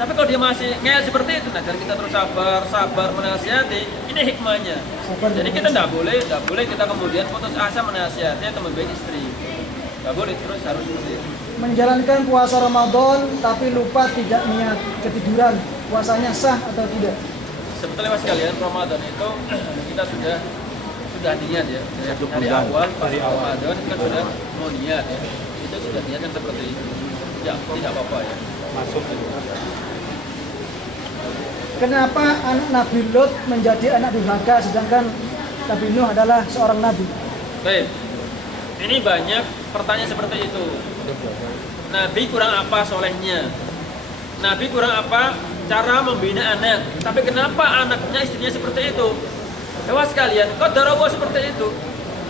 Tapi kalau dia masih ngeyel seperti itu, nah, dan kita terus sabar menasihati, ini hikmahnya. Jadi kita tidak boleh kita kemudian putus asa menasihati atau membaik istri. Tidak boleh, terus harus seperti itu. Menjalankan puasa Ramadan tapi lupa tidak niat ketiduran, puasanya sah atau tidak? Sebetulnya mas sekalian, Ramadan itu kita sudah niat ya. Dari awal pas Ramadan kan sudah mau niat ya. Itu sudah niat kan seperti itu. Ya, tidak apa-apa ya. Masuk. Kenapa anak Nabi Lot menjadi anak durhaka sedangkan Nabi Nuh adalah seorang nabi? Baik. Ini banyak pertanyaan seperti itu. Nabi kurang apa solehnya? Nabi kurang apa cara membina anak? Tapi kenapa anaknya istrinya seperti itu? Bapak sekalian, qadar Allah seperti itu.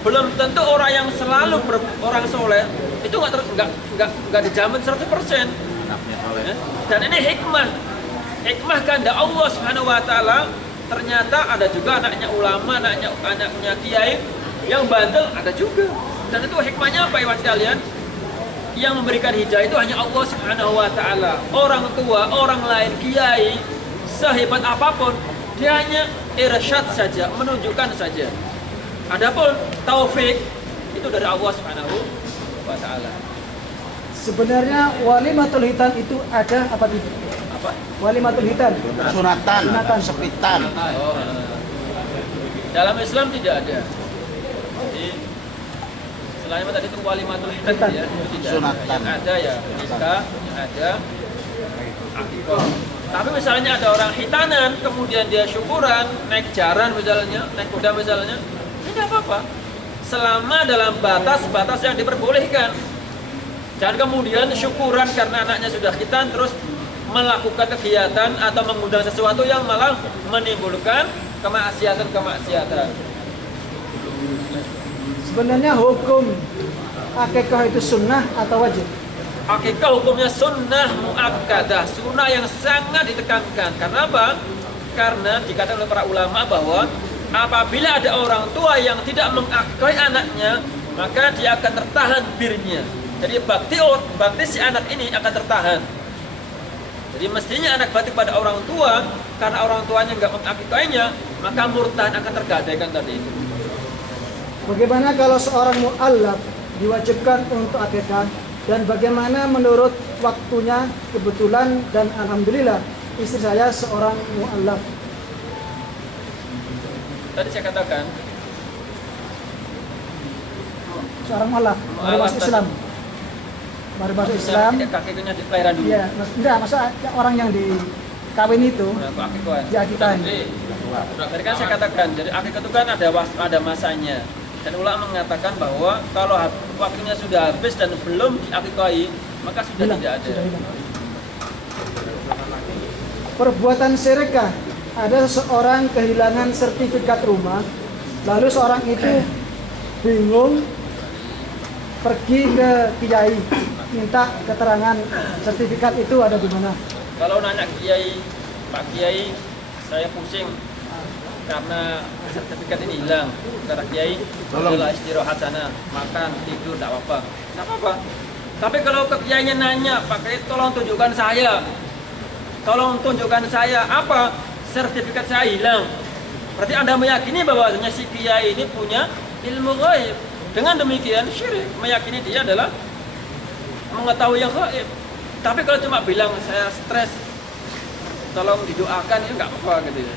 Belum tentu orang yang selalu orang soleh itu nggak dijamin 100%. Ya? Dan ini hikmah kehendak Allah Subhanahu Wa Taala. Ternyata ada juga anaknya ulama, anaknya kiai yang bandel, ada juga. Dan itu hikmahnya apa ya sekalian? Yang memberikan hidayah itu hanya Allah Subhanahu Wa Taala. Orang tua, orang lain, kiai, sehebat apapun, dia hanya irsyad saja, menunjukkan saja. Adapun taufik itu dari Allah Subhanahu Wa Taala. Sebenarnya walimatul hitan itu ada apa tidak? Apa? Walimatul hitan. Sunatan, Sunatan. sepitan. Oh, dalam Islam tidak ada. Jadi selain tadi itu walimatul hitan ya, itu tidak ada. Yang ada ya nikah, yang ada akikah. Tapi misalnya ada orang hitanan, kemudian dia syukuran, naik jaran misalnya, naik kuda misalnya, ini tidak apa-apa. Selama dalam batas-batas yang diperbolehkan. Jangan kemudian syukuran karena anaknya sudah hitan terus melakukan kegiatan atau mengundang sesuatu yang malah menimbulkan kemaksiatan. Sebenarnya hukum akikah itu sunnah atau wajib? Akikah hukumnya sunnah muakkadah, sunnah yang sangat ditekankan. Karena apa? Karena dikatakan oleh para ulama bahwa apabila ada orang tua yang tidak mengakikahi anaknya, maka dia akan tertahan birnya. Jadi bakti si anak ini akan tertahan. Jadi mestinya anak bakti pada orang tua, karena orang tuanya nggak mengakikahinya, maka murtad akan tergadaikan tadi itu. Bagaimana kalau seorang mu'allaf diwajibkan untuk akikah, dan bagaimana menurut waktunya? Kebetulan dan alhamdulillah istri saya seorang mu'allaf. Tadi saya katakan Seorang mu'allaf baru masuk Islam. Baru masuk Islam. Kakeknya di kelahiran dulu. Iya, enggak, masa orang yang dikawin itu diakikahin. Tadi kan saya katakan, jadi akikah itu kan ada masanya. Dan ulama mengatakan bahwa kalau waktunya sudah habis dan belum diakikahi, maka sudah tidak ada. Perbuatan sedekah, ada seorang kehilangan sertifikat rumah, lalu seorang itu bingung pergi ke kiai minta keterangan sertifikat itu ada di mana. Kalau nanya kiai, Pak Kiai, saya pusing karena sertifikat ini hilang. Kata kiai, adalah istirahat sana, makan, tidur, tidak apa-apa. Tidak apa-apa. Tapi kalau ke kiainya nanya, Pak Kiai tolong tunjukkan saya. Tolong tunjukkan saya apa sertifikat saya hilang. Berarti Anda meyakini bahwasanya si kiai ini punya ilmu gaib. Dengan demikian syirik, meyakini dia adalah mengetahui yang gaib. Tapi kalau cuma bilang saya stres, tolong didoakan, itu nggak apa-apa gitu ya.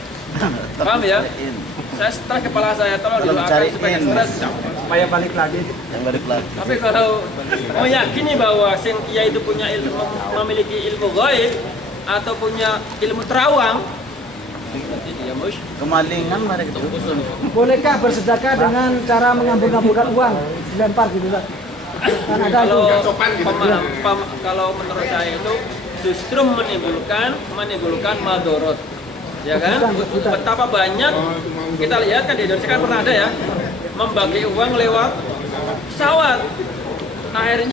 Paham ya? Saya stres kepala saya, tolong didoakan supaya stres, supaya balik lagi. Tapi kalau meyakini bahwa sang kiai itu punya ilmu, memiliki ilmu gaib atau punya ilmu terawang, Kemalingan mari kita usul. Bolehkah bersedekah dengan cara mengambil-ngambilkan uang, dilempar gitu kan? Kan ada itu. Kalau menurut saya itu justru menimbulkan madorot, ya kan? Betapa banyak kita lihat kan di Indonesia kan pernah ada ya membagi uang lewat pesawat. Akhirnya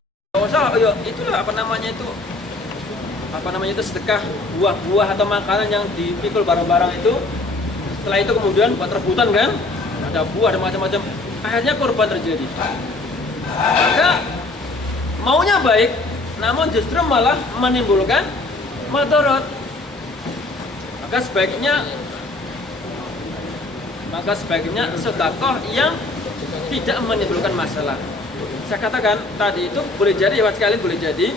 itulah apa namanya itu sedekah buah-buah atau makanan yang dipikul barang-barang itu. Setelah itu kemudian buat rebutan kan, ada buah, ada macam-macam. Akhirnya korban terjadi. Maka maunya baik, namun justru malah menimbulkan madorot. Maka sebaiknya sedekah yang tidak menimbulkan masalah. Saya katakan tadi itu boleh jadi ya sekali boleh jadi.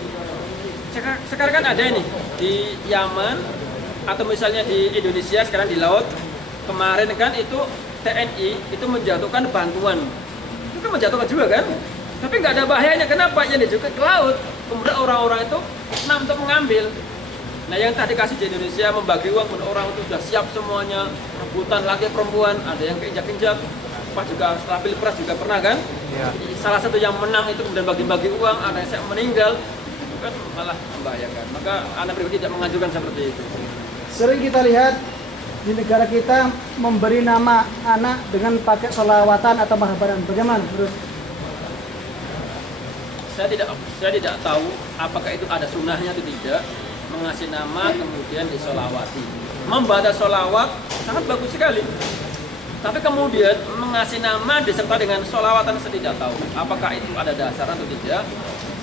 Sekarang kan ada ini di Yaman atau misalnya di Indonesia sekarang di laut. Kemarin kan itu TNI itu menjatuhkan bantuan. Itu kan menjatuhkan juga kan? Tapi nggak ada bahayanya. Kenapa? Yang dijual ke laut. Kemudian orang-orang itu untuk mengambil. Nah yang tadi kasih di Indonesia membagi uang, orang itu sudah siap semuanya. Rebutan laki perempuan, ada yang keinjak-injak. pas juga setelah pilpres juga pernah kan? Salah satu yang menang itu kemudian bagi-bagi uang, ada yang meninggal, itu kan malah membahayakan. Maka anak pribadi tidak mengajukan seperti itu. Sering kita lihat di negara kita memberi nama anak dengan pakai sholawatan atau mahabaran. Bagaimana menurut? Saya tidak tahu apakah itu ada sunnahnya atau tidak, mengasih nama kemudian disolawati. Membaca sholawat sangat bagus sekali. Tapi kemudian mengasih nama disertai dengan sholawatan saya tidak tahu apakah itu ada dasar atau tidak.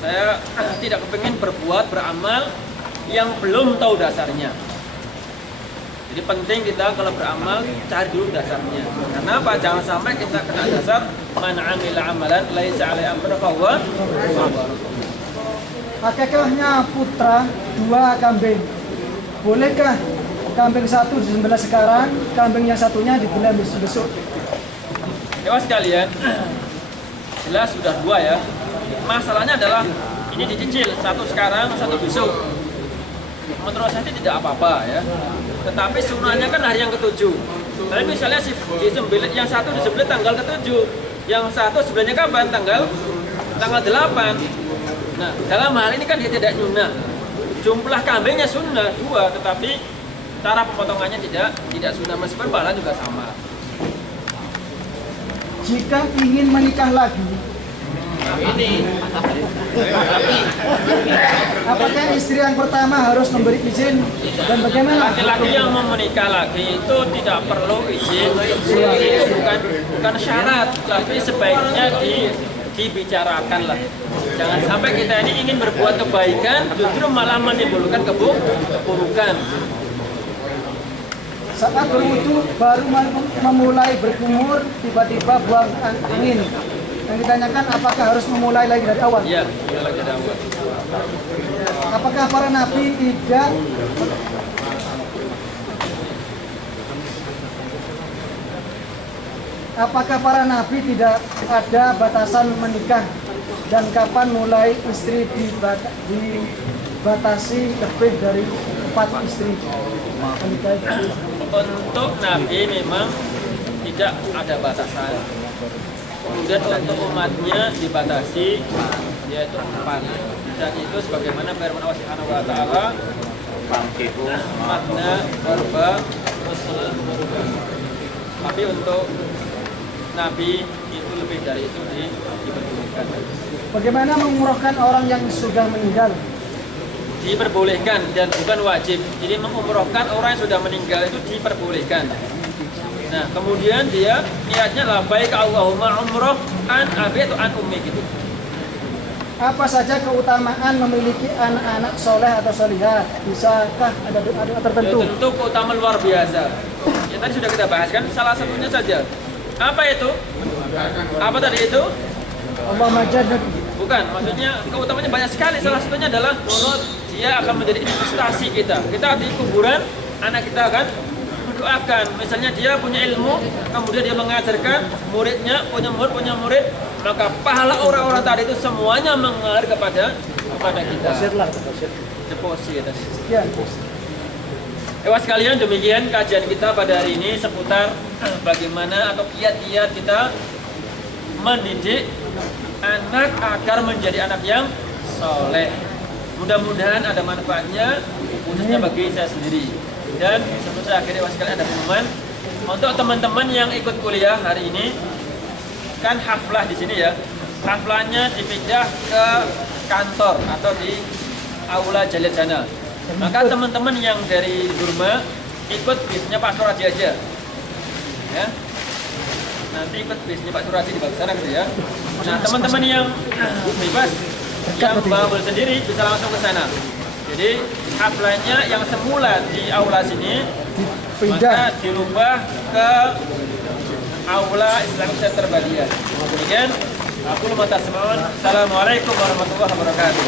Saya tidak kepingin berbuat, beramal yang belum tahu dasarnya. Jadi penting kita kalau beramal cari dulu dasarnya. Karena apa? Jangan sampai kita kena dasar man 'amila 'amalan laisa 'alaihi amruna fahuwa. Akikahnya putra 2 kambing. Bolehkah kambing 1 disembelih sekarang, kambing yang satunya disembelih besok? Dewa sekalian, jelas sudah 2 ya. Masalahnya adalah ini dicicil, 1 sekarang, 1 besok. Menurut saya tidak apa-apa ya. Tetapi sunnahnya kan hari yang ke-7. Tapi misalnya yang 1 disembelih tanggal ke-7, yang 1 sebenarnya kapan? Tanggal 8. Nah, dalam hal ini kan dia tidak sunnah. Jumlah kambingnya sunnah 2, tetapi cara pemotongannya tidak sunnah, meskipun pahala juga sama. Jika ingin menikah lagi, apakah istri yang pertama harus memberi izin dan bagaimana? Laki-laki yang mau menikah lagi itu tidak perlu izin, itu bukan syarat, tapi sebaiknya dibicarakan lah. Jangan sampai kita ini ingin berbuat kebaikan, justru malah menimbulkan keburukan. Saat berwudu baru memulai berkumur, tiba-tiba buang angin. Yang ditanyakan apakah harus memulai lagi dari awal? Iya, mulai lagi dari awal. Apakah para nabi tidak ada batasan menikah dan kapan mulai istri dibatasi lebih dari 4 istri? Untuk nabi memang tidak ada batasan. Kemudian untuk umatnya dibatasi yaitu 4. Dan itu sebagaimana firman Allah Subhanahu wa taala, matna warba. Tapi untuk nabi itu lebih dari itu diperbolehkan. Bagaimana mengumrohkan orang yang sudah meninggal? Diperbolehkan dan bukan wajib. Jadi mengumrohkan orang yang sudah meninggal itu diperbolehkan. Nah, kemudian dia niatnya labbaik Allahumma umroh an abi atau an ummi gitu. Apa saja keutamaan memiliki anak-anak soleh atau solihah? Bisakah ada tertentu? Ya, tentu keutamaan luar biasa. Ya, tadi sudah kita bahas kan, salah satunya saja. Apa itu? Apa tadi itu? Allah majad. Bukan, maksudnya keutamanya banyak sekali. Salah satunya adalah dia akan menjadi investasi kita. Kita di kuburan, anak kita akan mendoakan. Misalnya dia punya ilmu, kemudian dia mengajarkan muridnya, punya murid, maka pahala orang-orang tadi itu semuanya mengalir kepada kita. Deposit. Sekian. Ewas sekalian, demikian kajian kita pada hari ini seputar bagaimana atau kiat-kiat kita mendidik anak agar menjadi anak yang soleh. Mudah-mudahan ada manfaatnya, khususnya bagi saya sendiri. Dan sebelum saya akhiri, ewas sekalian, ada pengumuman untuk teman-teman yang ikut kuliah hari ini. Kan haflah di sini ya, haflahnya dipindah ke kantor atau di aula Jalil Jana. Maka teman-teman yang dari Burma ikut bisnya Pak Suraji aja, ya. Nanti ikut bisnya Pak Suraji di bawah sana gitu ya. Nah, teman-teman yang bebas, yang bawa sendiri bisa langsung ke sana. Jadi haflahnya yang semula di aula sini, maka dirubah ke aula Islamic Center Badian. Demikian, aku Lumatas Semon. Assalamualaikum warahmatullahi wabarakatuh.